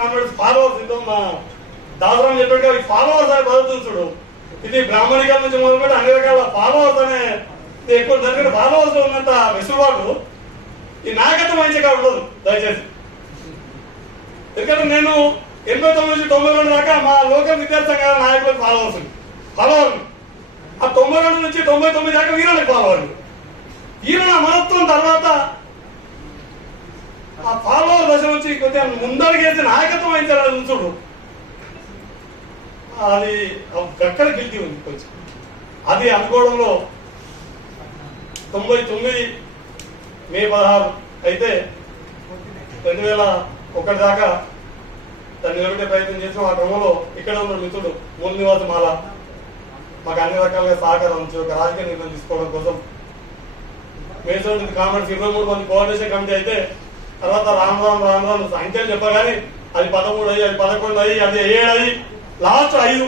Converts followers ఇంతో మా దాసరం చెప్పాడు ఈ ఫాలోవర్స్ అని పద్ధతి చూడు. ఇది బ్రాహ్మణికల నుంచి మొదలుపెట్టి అన్ని రకాల ఫాలోవర్స్ అనే ఎక్కువ జరిగిన ఫాలోవర్స్ ఉన్నంత వెసులుబాటు ఈ నాయకత్వం వహించే కాదు ఉండదు. దయచేసి. ఎందుకంటే నేను ఎనభై తొమ్మిది నుంచి తొంభై రెండు దాకా మా లోకల్ విద్యార్థి సంఘాల నాయకులకు ఫాలోవర్స్ ఫాలోవర్లు ఆ తొంభై రెండు నుంచి తొంభై తొమ్మిది దాకా వీళ్ళకి ఫాలోవర్లు ఈయన నా మనత్వం తర్వాత ఆ ఫాలో దశ నుంచి కొద్దిగా ముందడిగేసి నాయకత్వం వహించాలని చూడు అది ఎక్కడ గిల్టీ ఉంది కొంచెం. అది అనుకోవడంలో తొంభై తొమ్మిది మే పదహారు అయితే రెండు వేల ఒకటి దాకా దాన్ని నిలబెట్టే ప్రయత్నం చేసిన ఆ క్రమంలో ఇక్కడ ఉన్న మిత్రుడు మూల నివాస మాల. మాకు అన్ని రకాలుగా సహకారం ఒక రాజకీయ నిర్ణయం తీసుకోవడం కోసం. మేసోటి కామెంట్స్ ఇరవై మూడు మంది కోఆర్డినేషన్ కమిటీ అయితే తర్వాత రామ్ రామ్ రామ్ రామ్ సంఖ్యలు చెప్పగానే అది పదమూడు అయ్యి అది పదకొండు అయ్యి అది ఏడు అయ్యి లాస్ట్ ఐదు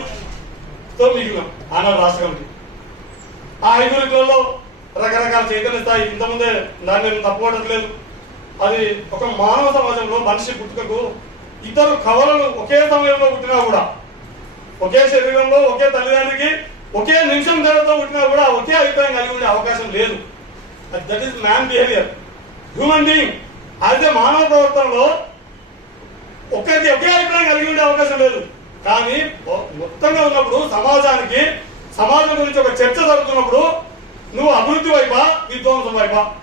తో మిగిలినాం ఆనాడు రాష్ట్ర కమిటీ ఆ ఐదుగురిలో రకరకాల చైతన్య స్థాయి ఇంతకుముందే దాన్ని నేను తప్పుకోవట్లేదు అది ఒక మానవ సమాజంలో మనిషి పుట్టుకకు ఇద్దరు కవలలు ఒకే సమయంలో పుట్టినా కూడా ఒకే శరీరంలో ఒకే తల్లిదండ్రికి ఒకే నిమిషం ధరతో పుట్టినా కూడా ఒకే అభిప్రాయం కలిగి ఉండే అవకాశం లేదు. That is man behaviour human being అయితే మానవ ప్రవర్తనలో ఒకే ఒకే అభిప్రాయం కలిగి ఉండే అవకాశం లేదు. కానీ మొత్తంగా ఉన్నప్పుడు సమాజానికి సమాజం గురించి ఒక చర్చ జరుగుతున్నప్పుడు నువ్వు అభివృద్ధి వైపా విధ్వంసం వైపా?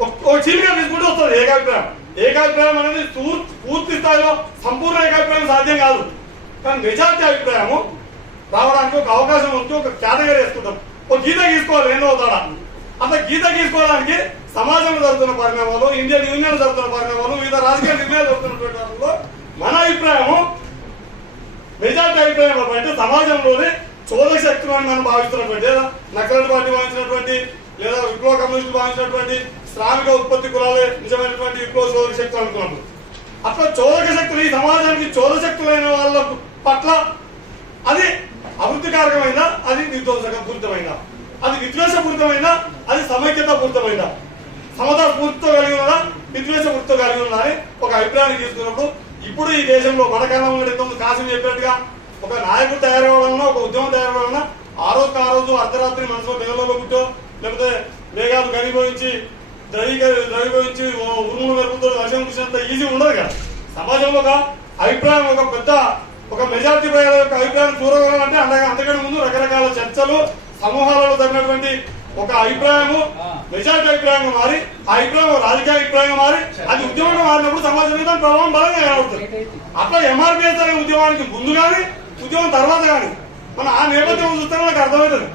ఒక- ఒక తీసుకుంటూ వస్తుంది ఏకాభిప్రాయం. ఏకాభిప్రాయం అనేది పూర్తి స్థాయిలో సంపూర్ణ ఏకాభిప్రాయం సాధ్యం కాదు. కానీ మెజార్టీ అభిప్రాయము రావడానికి ఒక అవకాశం ఉంచి ఒక కేటగిరీ వేసుకుంటాం. ఒక గీత గీసుకోవాలి ఏందో అవుతాడా అంత గీత గీసుకోవడానికి సమాజంలో జరుగుతున్న పరిణామాలు ఇండియన్ యూనియన్ జరుగుతున్న పరిణామాలు వివిధ రాజకీయ నిర్ణయాలు జరుగుతున్నటువంటి వాటిలో మన అభిప్రాయము మెజార్టీ అభిప్రాయం అంటే సమాజంలోని చోదక శక్తులు అని మనం భావిస్తున్నటువంటి లేదా నక్సలైట్ పార్టీ భావించినటువంటి లేదా విప్లవ కమ్యూనిస్టులు భావించినటువంటి శ్రామిక ఉత్పత్తి కులాలే నిజమైనటువంటి విప్లవ చోదక శక్తులు అనుకున్నప్పుడు. అట్లా చోదక శక్తులు ఈ సమాజానికి చోదక శక్తులైన వాళ్ళ పట్ల అది అభివృద్ధికారకమైన అది విధ్వంసక అది విద్వేషపూరితమైన అది సమైక్యత పూరితమైన సమతా స్ఫూర్తితో కలిగి ఉన్నదా? విద్వేషపూర్తితో కలిగి ఉన్నదా అని ఒక అభిప్రాయాన్ని తీసుకున్నప్పుడు ఇప్పుడు ఈ దేశంలో మనకన్నా ఉన్న ఇంతకుముందు చెప్పినట్టుగా ఒక నాయకుడు తయారవడాలన్నా ఒక ఉద్యమం తయారవడాలన్నా ఆ రోజుకి ఆ రోజు అర్ధరాత్రి మనసులో బెంగళూరులో పుట్టో లేకపోతే వేగాలు గనిభవించి ద్రవీకరి ద్రవీభవించి ఉరుములు మెరుపుతో వర్షం కురిసినంత ఈజీ ఉండదు కదా. సమాజంలో ఒక అభిప్రాయం ఒక పెద్ద ఒక మెజార్టీ ప్రజల యొక్క అభిప్రాయం చూరగలంటే అంతకంటే ముందు రకరకాల చర్చలు సమూహాలలో జరిగినటువంటి ఒక అభిప్రాయము మెజార్టీ అభిప్రాయంగా మారి ఆ అభిప్రాయం రాజకీయ అభిప్రాయంగా మారి అది ఉద్యమంగా మారినప్పుడు సమాజం మీద ప్రభావం బలంగా కనబడుతుంది అట్లా ఎంఆర్పిఎస్ అనే ఉద్యమానికి ముందు కానీ ఉద్యమం తర్వాత కానీ మన ఆ నేపథ్యం చూస్తే మనకు అర్థమవుతుంది.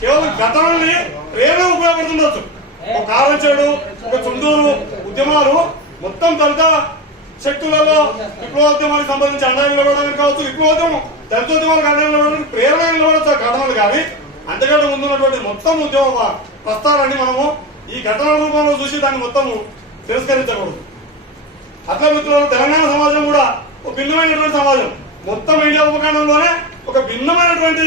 కేవలం గతంలోని ప్రేరణ ఉపయోగపడుతుండొచ్చు ఒక కారంచేడు ఒక చుండూరు ఉద్యమాలు మొత్తం దళిత శక్తులలో విప్లవోద్యమానికి సంబంధించి అండా నిలబడడానికి కావచ్చు విప్లవోద్యమం దళితోద్యమాలకు అండా నిలబడడానికి ప్రేరణ నిలబడచ్చు ఘటనలు కానీ అంతకంటే ముందు ఉన్నటువంటి మొత్తం ఉద్యమ ప్రస్తారాన్ని మనము ఈ ఘటనల రూపంలో చూసి దాన్ని మొత్తము తిరస్కరించకూడదు. అట్లా మిత్రులు తెలంగాణ సమాజం కూడా ఒక భిన్నమైనటువంటి సమాజం. మొత్తం ఇండియా ఉపఖండంలోనే ఒక భిన్నమైనటువంటి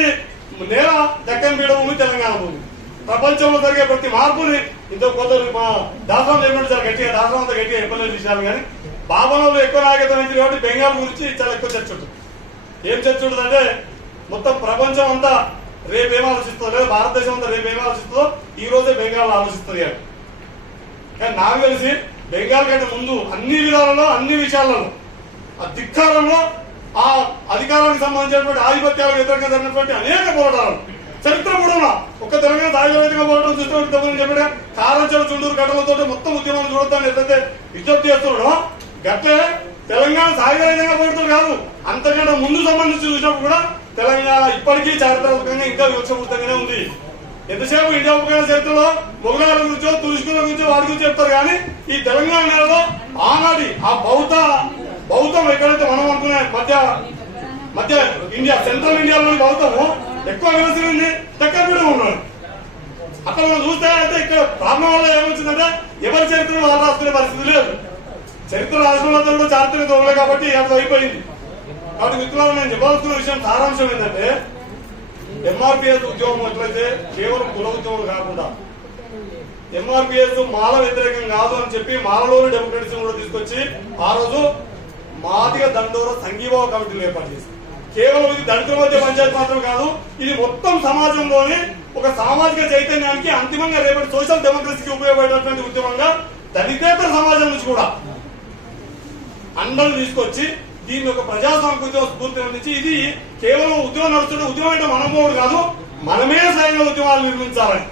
నేల దక్కన్ పీఠభూమి తెలంగాణ భూమి. ప్రపంచంలో జరిగే ప్రతి మార్పుని ఇంత కొందరు మా దాసరం చెప్పినట్టు చాలా గట్టిగా దాసరం అంతా గట్టిగా చెప్పలేదు విషయాలు కానీ బాబనంలో ఎక్కువ నాయకత్వం అయింది కాబట్టి బెంగాల్ గురించి చాలా ఎక్కువ చర్చ ఉంటుంది. ఏం చర్చ ఉంటుందంటే మొత్తం ప్రపంచం అంతా రేపు ఏం ఆలోచిస్తుందో లేదా భారతదేశం అంతా రేపు ఆలోచిస్తుందో ఈ రోజే బెంగాల్ ఆలోచిస్తుంది అని. కానీ నాకు తెలిసి బెంగాల్ కంటే ముందు అన్ని విధాలలో అన్ని విషయాలలో ఆ ధిక్కారంలో ఆ అధికారానికి సంబంధించినటువంటి ఆధిపత్యాలకు వ్యతిరేకంగా జరిగినటువంటి అనేక పోరాటాలు. చరిత్ర కూడా ఒక్క తెలంగాణ సాయుధంగా పోరాటం చూస్తున్నట్టు చెప్పిన కారంచల చుండూరు ఘటనలతో మొత్తం ఉద్యమాలు చూడొద్దని ఎట్లయితే విజ్ఞప్తి చేస్తున్నాడో గట్లే తెలంగాణ సాయుధంగా పోరాటం కాదు. అంతకంటే ముందు సంబంధించి చూసినప్పుడు కూడా తెలంగాణ ఇప్పటికీ చారిత్రాత్మకంగా ఇంకా వివక్షపూర్తంగానే ఉంది. ఎంతసేపు ఇండియా ఉపకరణ చరిత్రలో మొగలాల గురించో తురుష్కుల గురించో వాటి గురించి చెప్తారు కానీ ఈ తెలంగాణ ఆనాటి ఆ బౌద్ధ బౌద్ధం ఎక్కడైతే మనం అనుకునే మధ్య మధ్య ఇండియా సెంట్రల్ ఇండియాలోని బౌద్ధము ఎక్కువ విలసింది దగ్గర కూడా ఉన్నాడు. అక్కడ మనం చూస్తే అయితే ఇక్కడ ప్రాబ్లం వల్ల ఏమొచ్చిందంటే ఎవరి చరిత్రను వాళ్ళు రాసుకునే పరిస్థితి లేదు. చరిత్ర రాసుకున్న కూడా చారిత్రక దొంగలే కాబట్టి అది అయిపోయింది. కాబట్టి మిత్రులు నేను చెప్పాల్సిన విషయం సారాంశం ఏంటంటే ఎంఆర్పిఎస్ ఉద్యోగం ఎట్లయితే కేవలం కుల ఉద్యోగం కాకుండా ఎంఆర్పిఎస్ మాల వ్యతిరేకం కాదు అని చెప్పి మాలలోని డెమోక్రటిజం కూడా తీసుకొచ్చి ఆ రోజు మాదిగ దండోర సంఘీభావ కమిటీలు ఏర్పాటు చేసింది కేవలం ఇది దళితుల మధ్య పంచాయతీ మాత్రం కాదు ఇది మొత్తం సమాజంలోని ఒక సామాజిక చైతన్యానికి అంతిమంగా రేపటి సోషల్ డెమోక్రసీకి ఉపయోగపడేటటువంటి ఉద్యమంగా దళితేతర సమాజం నుంచి కూడా అందరూ తీసుకొచ్చి దీన్ని ఒక ప్రజాస్వామిక ఉద్యోగ స్ఫూర్తి నుంచి ఇది కేవలం ఉద్యమం నడుస్తుంటే ఉద్యమం అంటే మనమోడు కాదు మనమే సైన్య ఉద్యమాలు నిర్మించాలని.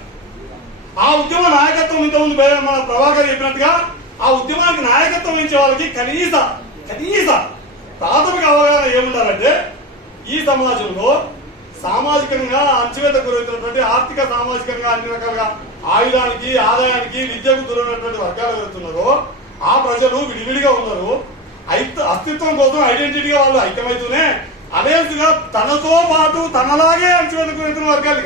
ఆ ఉద్యమ నాయకత్వం ఇంతకుముందు మన ప్రభాకర్ చెప్పినట్టుగా ఆ ఉద్యమానికి నాయకత్వం ఇచ్చే వాళ్ళకి కనీస కనీస ప్రాథమిక అవగాహన ఏముండాలంటే ఈ సమాజంలో సామాజికంగా అంచవేత గురవుతున్నటువంటి ఆర్థిక సామాజికంగా అన్ని రకాలుగా ఆయుధానికి ఆదాయానికి విద్యకు గురైనటువంటి వర్గాలు ఎవరుతున్నారో ఆ ప్రజలు విడివిడిగా ఉన్నారు. అస్తిత్వం కోసం ఐడెంటిటీగా వాళ్ళు ఐక్యమవుతూనే అలయన్స్గా తనతో పాటు తనలాగే అణచివేత గురవుతున్న వర్గాలు